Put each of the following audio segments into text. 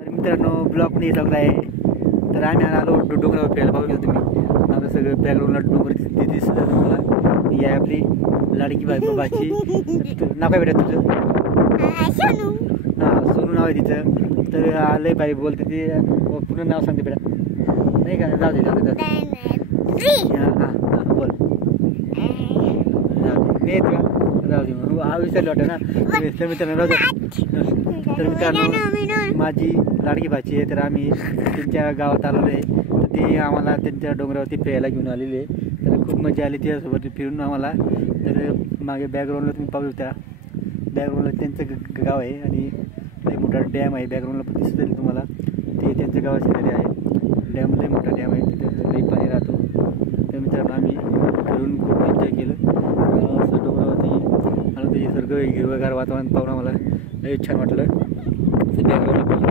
तर मित्रांनो ब्लॉग नाही लागला आहे. तर आम्ही आलो डोंगरावर फिरायला. पाहू शकता तुम्ही आमचं सगळं बॅकग्राऊंडला डोंगर दिसतं तुम्हाला. ही आहे आपली लाडकी बाबाची. नाव काय बेटा तुझं? हां सोनू नाव आहे तिचं. तर लय बाई बोलते ती. पूर्ण नाव सांगते बेटा नाही का? जाऊ दे जाऊ दे हां हां हां बोल. नाही तुला जाऊ दे हा विसरलं वाटतं ना. तर मित्रांनो राहू दे. तर मित्रांनो माझी लाडकी भाची आहे. तर आम्ही त्यांच्या गावात आलेलो आहे. तर ते आम्हाला त्यांच्या डोंगरावरती फिरायला घेऊन आलेले आहे. तर खूप मजा आली त्यासोबत फिरून आम्हाला. तर मागे बॅकग्राऊंडला तुम्ही पाहू शकता. बॅकग्राऊंडला त्यांचं गाव आहे आणि लई मोठा डॅम आहे. बॅकग्राऊंडला पण दिसत आहे तुम्हाला. ते त्यांच्या गावाचे तरी आहे. डॅम लई मोठा डॅम आहे. तिथे लई पाणी राहतो. तर मित्रांनो आम्ही फिरून खूप एन्जॉय केलं. असं डोंगरावरती आणि ते निसर्ग हिरवगार वातावरण पाहून आम्हाला लई छान वाटलं. बॅकग्राऊंडला पाहिजे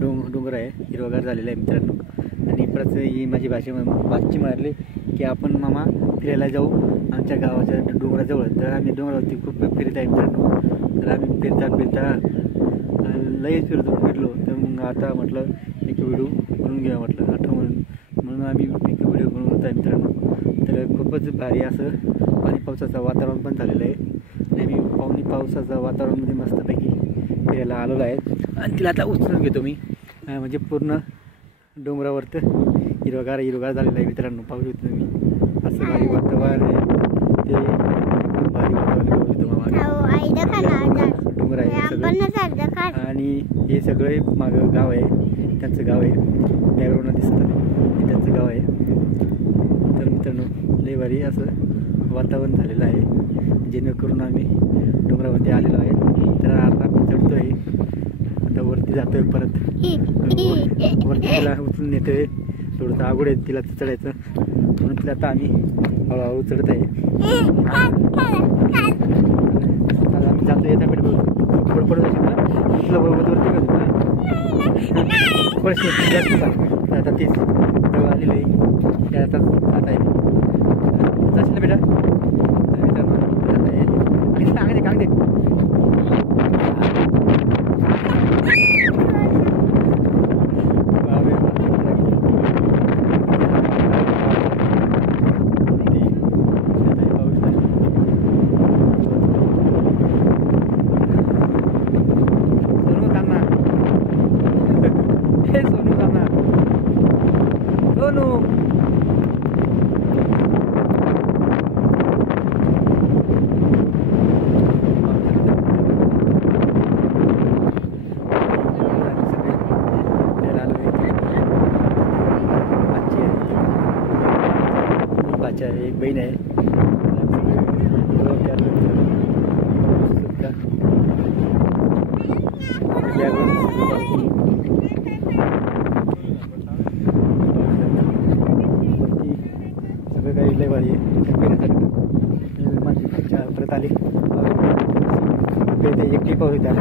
तुम्ही डोंगर आहे हिरवगार झालेला आहे मित्रांनो. आणि परत ही माझी भाची मारली की आपण मामा फिरायला जाऊ आमच्या गावाच्या डोंगराजवळ. तर आम्ही डोंगरावरती खूप फिरत आहे मित्रांनो. तर आम्ही फिरता लईच फिरलो. तर मग आता म्हटलं एक व्हिडिओ बनवून घ्या म्हटलं आठवण म्हणून आम्ही एक व्हिडिओ बनवत आहे मित्रांनो. तर खूपच भारी असं पाणी पावसाचं वातावरण पण झालेलं आहे. आणि आम्ही पावसाचं वातावरणामध्ये मस्तपैकी फिरायला आलेलो आहे. आणि तिला आता उचलून घेतो मी. म्हणजे पूर्ण डोंगरावरती हिरवगार झालेलं आहे मित्रांनो. पाहू शकतो तुम्ही असं भारी वातावरण आहे. ते भारी वातावरण पाहू शकतो डोंगर आहे सगळं. आणि हे सगळे मागं गाव आहे त्यांचं गाव आहे. बॅकग्राऊंडला दिसतं त्यांचं गाव आहे. तर मित्रांनो लय भारी असं वातावरण झालेलं आहे. जेणेकरून आम्ही डोंगरावरती आलेलो आहे. तर आता आम्ही चढतो आहे. आता वरती जातोय परत. वरती तिला उचलून नेतोय. थोडंसं अवघड आहे तिला चढायचं म्हणून तिला आता आम्ही हळूहळू चढत आहे. आता आम्ही जातो येता पेट पडत असेल ना तुला वरती पडशील जास्त. आता तीच जवळ आलेली आहे. त्या आता जात आहे जाशील ना बेटा. मित्रांनो जात आहे कांग दे एक बहीण आहे. सगळं काही लय भारी परत आली एकटी पाहू त्या